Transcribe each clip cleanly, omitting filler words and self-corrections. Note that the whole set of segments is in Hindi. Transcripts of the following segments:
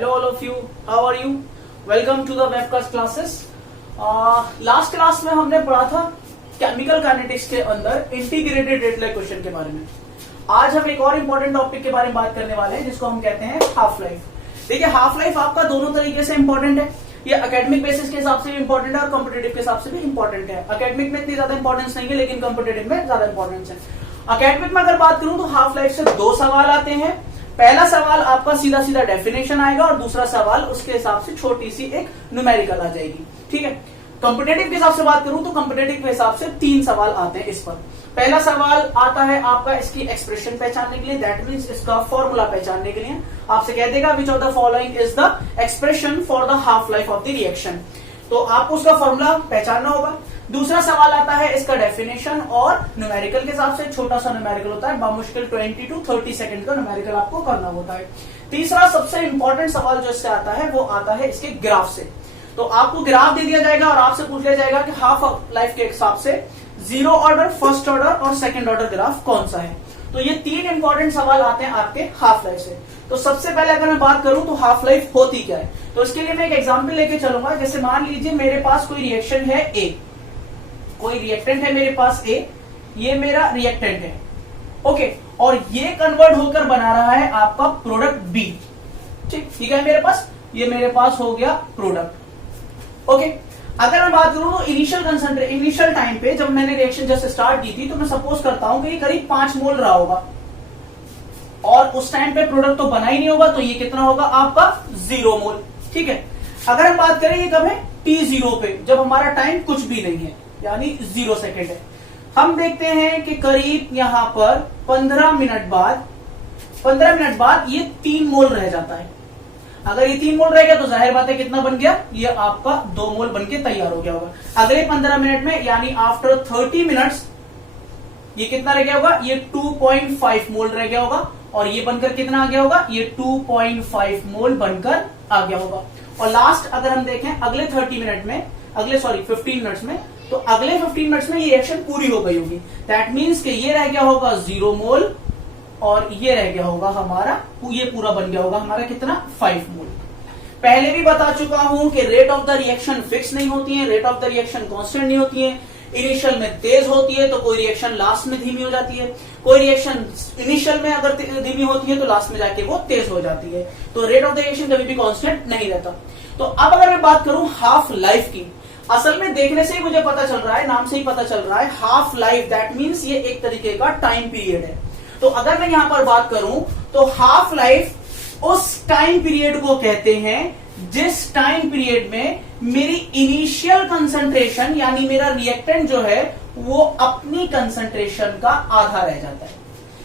Hello all of you, how are you? Welcome to the webcast classes. Last class में हमने पढ़ा था केमिकल काइनेटिक्स के अंदर इंटीग्रेटेड रेट लाइफ क्वेश्चन के बारे में। आज हम एक और इंपॉर्टेंट टॉपिक के बारे में बात करने वाले हैं जिसको हम कहते हैं हाफ लाइफ। देखिए हाफ लाइफ आपका दोनों तरीके से इंपॉर्टेंट है, ये एकेडमिक बेसिस के हिसाब से भी इंपॉर्टेंट है और कॉम्पिटेटिव के हिसाब से भी इंपॉर्टेंट है। एकेडमिक में इतनी ज्यादा इंपॉर्टेंस नहीं है लेकिन कॉम्पिटेटिव में ज्यादा इंपॉर्टेंस है। एकेडमिक में अगर बात करूं तो हाफ लाइफ से दो सवाल आते हैं। पहला सवाल आपका सीधा सीधा डेफिनेशन आएगा और दूसरा सवाल उसके हिसाब से छोटी सी एक न्यूमेरिकल आ जाएगी। ठीक है, कॉम्पिटेटिव के हिसाब से बात करूं तो कॉम्पिटेटिव के हिसाब से तीन सवाल आते हैं इस पर। पहला सवाल आता है आपका इसकी एक्सप्रेशन पहचानने के लिए, दैट मींस इसका फॉर्मूला पहचानने के लिए। आपसे कह देगा which of the following is the expression for the half life of the reaction, तो आपको उसका फॉर्मूला पहचानना होगा। दूसरा सवाल आता है इसका डेफिनेशन और न्यूमेरिकल के हिसाब से छोटा सा न्यूमेरिकल होता है, बामुश्किल 20 to 30 सेकंड का न्यूमेरिकल आपको करना होता है। तीसरा सबसे इंपॉर्टेंट सवाल जो इससे आता है वो आता है इसके ग्राफ से। तो आपको ग्राफ दे दिया जाएगा और आपसे पूछ लिया जाएगा कि हाफ लाइफ के हिसाब से जीरो ऑर्डर, फर्स्ट ऑर्डर और सेकंड ऑर्डर ग्राफ कौन सा है। तो ये तीन इंपॉर्टेंट सवाल आते हैं आपके हाफ लाइफ से। तो सबसे पहले अगर मैं बात करूं तो हाफ लाइफ होती क्या है, तो इसके लिए मैं एक एग्जांपल लेके चलूंगा। जैसे मान लीजिए मेरे पास कोई रिएक्शन है ए, कोई रिएक्टेंट है मेरे पास ए, ये मेरा रिएक्टेंट है, ओके, और ये कन्वर्ट होकर बना रहा है आपका प्रोडक्ट बी। ठीक है, मेरे पास ये मेरे पास हो गया प्रोडक्ट। ओके, अगर मैं बात करूं तो इनिशियल टाइम पे जब मैंने रिएक्शन जैसे स्टार्ट की थी तो मैं सपोज करता हूं कि ये करीब 5 मोल रहा होगा और उस टाइम पे प्रोडक्ट तो बना ही नहीं होगा, तो ये कितना होगा आपका 0 मोल। ठीक है, अगर हम बात करें ये कब है t0 पे, जब हमारा टाइम कुछ भी नहीं है यानी 0 सेकेंड है। हम देखते हैं कि करीब यहां पर 15 मिनट बाद ये 3 मोल रह जाता है। अगर ये 3 मोल रह गया तो जाहिर बात है कितना बन गया, ये आपका 2 मोल बन के तैयार हो गया होगा। अगले 15 मिनट में यानी आफ्टर 30 मिनट्स ये कितना रह गया होगा, ये 2.5 मोल रह गया होगा और ये बनकर कितना आ गया होगा, ये 2.5 मोल बनकर आ गया होगा। और लास्ट अगर हम देखें अगले 15 मिनट्स में, तो अगले 15 मिनट्स में ये रिएक्शन पूरी हो गई होगी। दैट मींस कि ये रह गया होगा 0 मोल और ये रह गया होगा हमारा, ये पूरा बन गया होगा हमारा कितना 5 मोल। पहले भी बता चुका हूं कि rate of the reaction fix नहीं होती है, rate of the reaction constant नहीं होती है। इनिशियल में तेज होती है तो कोई रिएक्शन लास्ट में धीमी हो जाती है, कोई रिएक्शन इनिशियल में अगर धीमी होती है तो लास्ट में जाके वो तेज हो जाती है। तो रेट ऑफ द रिएक्शन कभी भी कांस्टेंट नहीं रहता। तो अब अगर मैं बात करूं हाफ लाइफ की, असल में देखने से ही मुझे पता चल रहा है, नाम से ही पता चल रहा है हाफ लाइफ, दैट मींस ये एक तरीके का टाइम पीरियड है। तो अगर मैं यहां पर बात करूं तो हाफ लाइफ उस टाइम पीरियड को कहते हैं जिस टाइम पीरियड में मेरी इनिशियल कंसंट्रेशन यानी मेरा रिएक्टेंट जो है वो अपनी कंसंट्रेशन का आधा रह जाता है।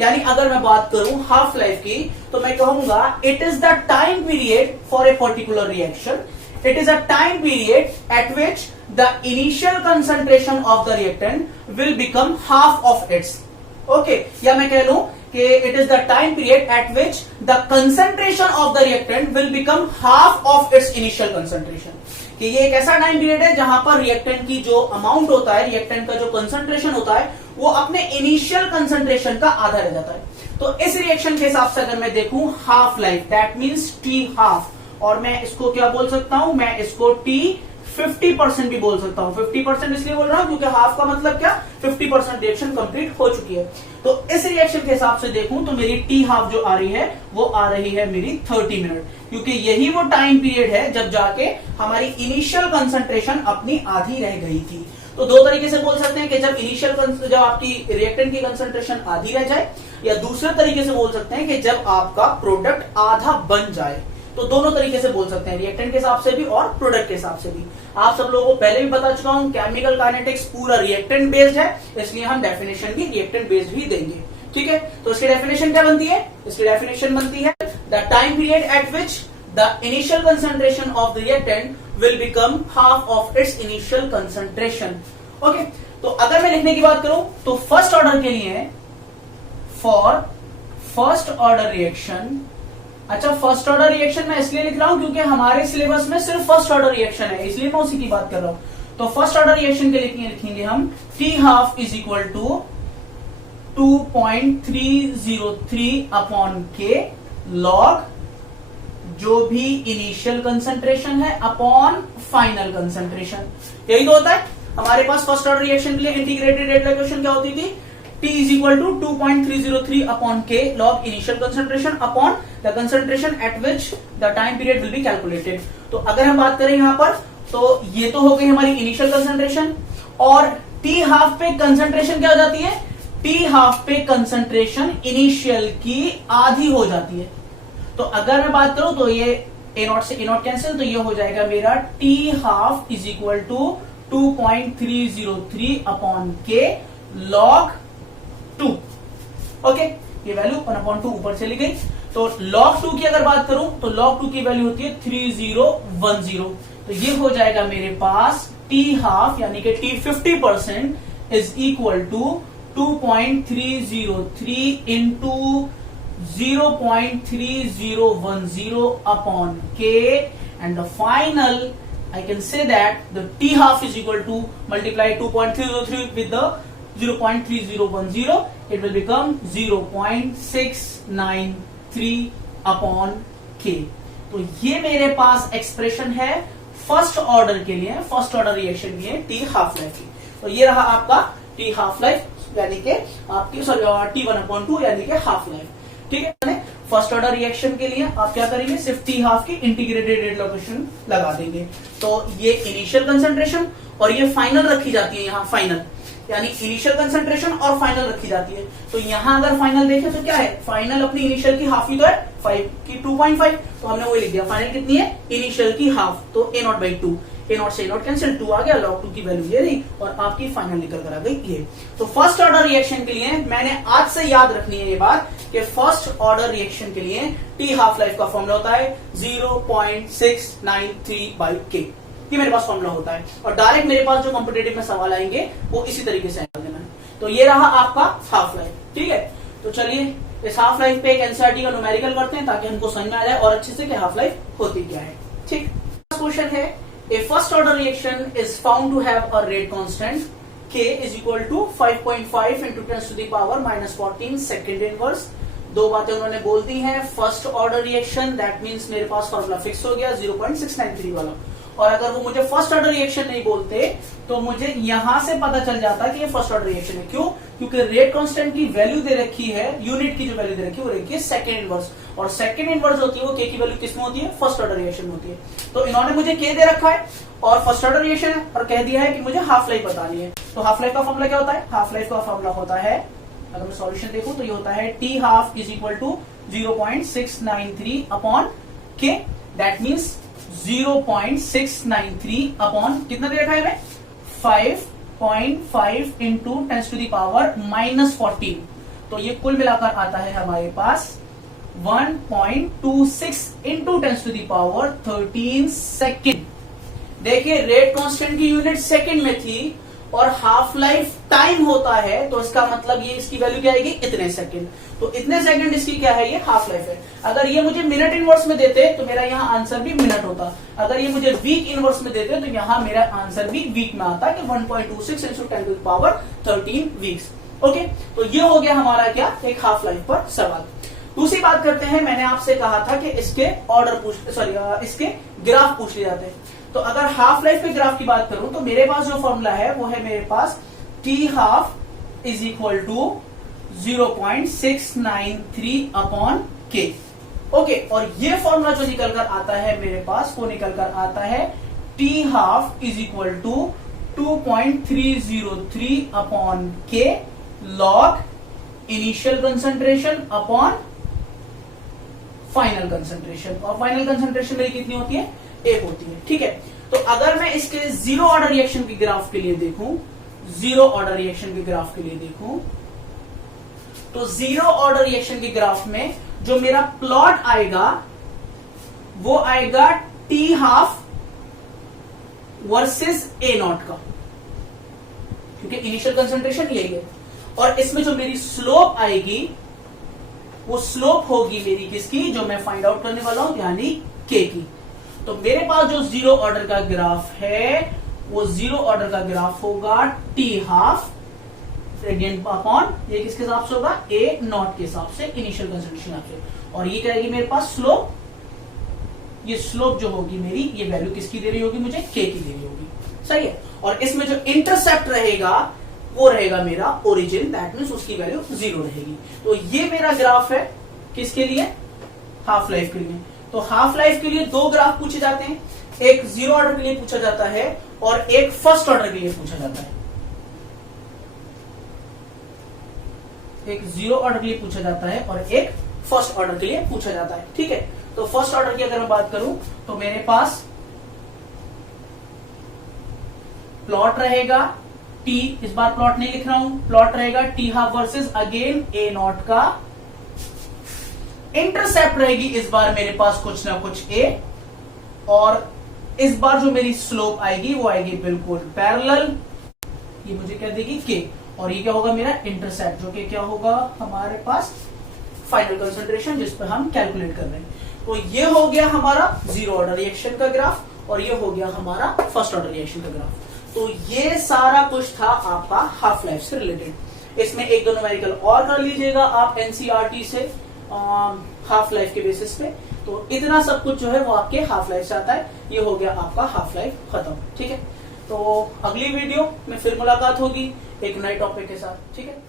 यानी अगर मैं बात करूं हाफ लाइफ की तो मैं कहूंगा it is the time period for a particular reaction, it is a time period at which the initial concentration of the reactant will become half of its, okay, या मैं कह लूं कि it is the time period at which the concentration of the reactant will become half of its initial concentration, कि ये एक ऐसा टाइम पीरियड है जहां पर रिएक्टेंट की जो अमाउंट होता है, रिएक्टेंट का जो कंसंट्रेशन होता है वो अपने इनिशियल कंसंट्रेशन का आधा रह जाता है। तो इस रिएक्शन के हिसाब से अगर मैं देखूं half life, that means T half, और मैं इसको क्या बोल सकता हूं, मैं इसको टी 50% भी बोल सकता हूं। 50% इसलिए बोल रहा हूं क्योंकि हाफ का मतलब क्या, 50% रिएक्शन कंप्लीट हो चुकी है। तो इस रिएक्शन के हिसाब से देखूं तो मेरी टी हाफ जो आ रही है वो आ रही है मेरी 30 मिनट, क्योंकि यही वो टाइम पीरियड है जब जाके हमारी इनिशियल कंसंट्रेशन अपनी आधी रह गई थी। तो दो तरीके से बोल सकते हैं कि जब आपकी रिएक्टेंट की कंसंट्रेशन आधी रह जाए, या दूसरे तरीके से बोल सकते हैं कि जब आपका प्रोडक्ट आधा बन जाए। तो दोनों तरीके से बोल सकते हैं, रिएक्टेंट के हिसाब से भी और प्रोडक्ट के हिसाब से भी। आप सब लोगों को पहले भी बता चुका हूं केमिकल काइनेटिक्स पूरा रिएक्टेंट बेस्ड है, इसलिए हम डेफिनेशन भी रिएक्टेंट बेस्ड ही देंगे। ठीक है, तो इसकी डेफिनेशन क्या बनती है, इसकी डेफिनेशन बनती है the time period eight which the initial concentration of the reactant will become half of its initial concentration. Okay, तो अगर मैं लिखने की बात करूं तो फर्स्ट ऑर्डर के लिए फॉर फर्स्ट ऑर्डर रिएक्शन, अच्छा फर्स्ट ऑर्डर रिएक्शन मैं इसलिए लिख रहा हूं क्योंकि हमारे सिलेबस में सिर्फ फर्स्ट ऑर्डर रिएक्शन है, इसलिए मैं उसी की बात कर रहा हूं। तो फर्स्ट ऑर्डर रिएक्शन के लिए लिखेंगे हम T half is equal to 2.303 upon K log जो भी इनिशियल कंसंट्रेशन है अपॉन फाइनल कंसंट्रेशन। यही तो होता है हमारे पास फर्स्ट ऑर्डर रिएक्शन के लिए इंटीग्रेटेड रेट इक्वेशन क्या होती थी, T is equal to 2.303 upon K log initial concentration upon the concentration at which the time period will be calculated। तो अगर हम बात करें यहां पर तो ये तो हो गई हमारी इनिशियल कंसंट्रेशन, और T हाफ पे कंसंट्रेशन क्या हो जाती है, T हाफ पे कंसंट्रेशन इनिशियल की आधी हो जाती है। तो अगर मैं बात करूं तो ये A नॉट से A नॉट कैंसिल, तो ये हो जाएगा मेरा T half is equal to 2.303 upon K log 2। Okay, ये वैल्यू 1/2 ऊपर चली गई। तो log 2 की अगर बात करूं तो log 2 की वैल्यू होती है 3010। तो ये हो जाएगा मेरे पास T हाफ यानी कि T 50% is equal to 2.303 into 0.3010 upon K, and the final I can say that the T half is equal to multiply 2.303 with the 0.3010, it will become 0.693 upon K। तो ये मेरे पास एक्सप्रेशन है फर्स्ट ऑर्डर के लिए, फर्स्ट ऑर्डर रिएक्शन के लिए T हाफ लाइफ की। तो ये रहा आपका T हाफ लाइफ यानी कि आपकी T1/2 यानी कि हाफ लाइफ। ठीक है, फर्स्ट ऑर्डर रिएक्शन के लिए आप क्या करेंगे, सिर्फ T हाफ की इंटीग्रेटेड रेट इक्वेशन लगा देंगे। तो ये इनिशियल कंसंट्रेशन और ये फाइनल रखी जाती है, यहाँ फाइनल यानी इनिशियल कंसंट्रेशन और फाइनल रखी जाती है। तो यहां अगर फाइनल देखें तो क्या है, फाइनल अपनी इनिशियल की हाफ ही तो है 5 की 2.5, तो हमने वही लिख दिया। फाइनल कितनी है, इनिशियल की हाफ, तो A not by 2, A naught से A नॉट कैंसिल, 2 आ गया, log 2 की वैल्यू ये रही और आपकी फाइनल निकल कर आ गई ये। तो फर्स्ट ऑर्डर रिएक्शन के लिए मैंने आज से याद रखनी है ये बात कि फर्स्ट ऑर्डर रिएक्शन के लिए T हाफ लाइफ का फॉर्मूला होता है 0.693/K। ये मेरे पास फॉर्मूला होता है, और डायरेक्ट मेरे पास जो कॉम्पिटेटिव में सवाल आएंगे वो इसी तरीके से आएंगे देना है। तो ये रहा आपका हाफ लाइफ। ठीक है, तो चलिए इस हाफ लाइफ पे एक एनसीईआरटी का न्यूमेरिकल करते हैं ताकि हमको समझ में आ जाए और अच्छे से कि हाफ लाइफ होती क्या है। ठीक, क्वेश्चन है, a first order reaction is found to have a rate constant K is equal to 5.5 into 10⁻⁻14 second inverse. दो बातें उन्होंने बोल दी हैं, first order reaction that means मेरे पास फॉर्मूला फिक्स हो गया 0.693 वाला, और अगर वो मुझे फर्स्ट ऑर्डर रिएक्शन नहीं बोलते तो मुझे यहां से पता चल जाता कि ये फर्स्ट ऑर्डर रिएक्शन है। क्यों, क्योंकि रेट कांस्टेंट की वैल्यू दे रखी है, यूनिट की जो वैल्यू दे रखी है वो रखी है सेकंड इनवर्स, और सेकंड इनवर्स होती है वो K की वैल्यू किसमें होती है, फर्स्ट ऑर्डर रिएक्शन होती है। तो इन्होंने मुझे K दे रखा है और फर्स्ट ऑर्डर रिएक्शन है और कह दिया है कि मुझे हाफ लाइफ बतानी है। तो हाफ लाइफ का फॉर्मूला क्या होता है, हाफ लाइफ का फॉर्मूला होता है, अगर मैं सॉल्यूशन देखूं तो ये होता है T half is equal to 0.693 upon K, that means 0.693 upon कितना दे रखा है हमें, 5.5 इंटू 10⁻⁻14। तो ये कुल मिलाकर आता है हमारे पास 1.26 इंटू 10⁻13 सेकेंड। देखिए रेट कांस्टेंट की यूनिट सेकेंड में थी और हाफ लाइफ टाइम होता है, तो इसका मतलब ये इसकी वैल्यू क्या आएगी, इतने सेकंड। तो इतने सेकंड इसकी क्या है, ये हाफ लाइफ है। अगर ये मुझे मिनट इनवर्स में देते तो मेरा यहाँ आंसर भी मिनट होता, अगर ये मुझे वीक इनवर्स में देते तो यहाँ मेरा आंसर भी वीक में आता कि 1.26 इंटू 10⁻13 वीक्स। ओके, तो ये हो गया हमारा क्या, एक हाफ लाइफ पर सवाल। दूसरी बात करते हैं, मैंने आपसे कहा था कि इसके इसके ग्राफ पूछ लिए जाते हैं। तो अगर हाफ लाइफ के ग्राफ की बात करूं तो मेरे पास जो फॉर्मूला है वो है मेरे पास T half is equal to 0.693 upon K। Okay, और ये फॉर्मूला जो निकल कर आता है मेरे पास, वो निकल कर आता है T half is equal to 2.303 upon K log initial concentration upon final concentration, और फाइनल कंसंट्रेशन मेरी कितनी होती है, 1 होती है। ठीक है, तो अगर मैं इसके जीरो ऑर्डर रिएक्शन के ग्राफ के लिए देखूं, जीरो ऑर्डर रिएक्शन के ग्राफ के लिए देखूं तो जीरो ऑर्डर रिएक्शन के ग्राफ में जो मेरा प्लॉट आएगा वो आएगा T half versus A not का, क्योंकि इनिशियल कंसंट्रेशन यही है, और इसमें जो मेरी स्लोप आएगी वो स्लोप होगी मेरी किसकी, जो मैं फाइंड आउट करने वाला हूं, यानी K की। तो मेरे पास जो जीरो ऑर्डर का ग्राफ है वो जीरो ऑर्डर का ग्राफ होगा T हाफ ग्रेडियंट अपॉन, ये किसके हिसाब से होगा, A नॉट के हिसाब से, इनिशियल कंसंट्रेशन हिसाब से, और ये क्या आएगी मेरे पास स्लोप ये स्लोप जो होगी मेरी, ये वैल्यू किसकी दे रही होगी मुझे, के की दे रही होगी। सही है। और इसमें जो इंटरसेप्ट रहेगा वो रहेगा मेरा ओरिजिन, दैट मीन्स उसकी वैल्यू 0 रहेगी। तो ये मेरा ग्राफ है किसके लिए, हाफ लाइफ के लिए। तो हाफ लाइफ के लिए दो ग्राफ पूछे जाते हैं, एक 0 ऑर्डर के लिए पूछा जाता है और एक फर्स्ट ऑर्डर के लिए पूछा जाता है। एक 0 ऑर्डर के लिए पूछा जाता है और एक फर्स्ट ऑर्डर के लिए पूछा जाता है। ठीक है। तो फर्स्ट ऑर्डर की अगर मैं बात करूं तो मेरे पास प्लॉट रहेगा टी, इस बार प्लॉट नहीं लिख रहा हूं, प्लॉट रहेगा T half versus again A not का। इंटरसेप्ट रहेगी इस बार मेरे पास कुछ ना कुछ ए, और इस बार जो मेरी स्लोप आएगी वो आएगी बिल्कुल पैरेलल, ये मुझे क्या देगी के, और ये क्या होगा मेरा इंटरसेप्ट, जो कि क्या होगा हमारे पास फाइनल कंसंट्रेशन जिस पर हम कैलकुलेट कर रहे हैं। तो ये हो गया हमारा 0 ऑर्डर रिएक्शन का ग्राफ और ये हो गया हमारा फर्स्ट ऑर्डर रिएक्शन का ग्राफ। तो ये सारा कुछ था आपका हाफ लाइफ से रिलेटेड। इसमें एक दो न्यूमेरिकल और कर लीजिएगा आप एनसीईआरटी से हाफ लाइफ के बेसिस पे। तो इतना सब कुछ जो है वो आपके हाफ लाइफ से आता है। ये हो गया आपका हाफ लाइफ खत्म। ठीक है। तो अगली वीडियो में फिर मुलाकात होगी एक नए टॉपिक के साथ। ठीक है।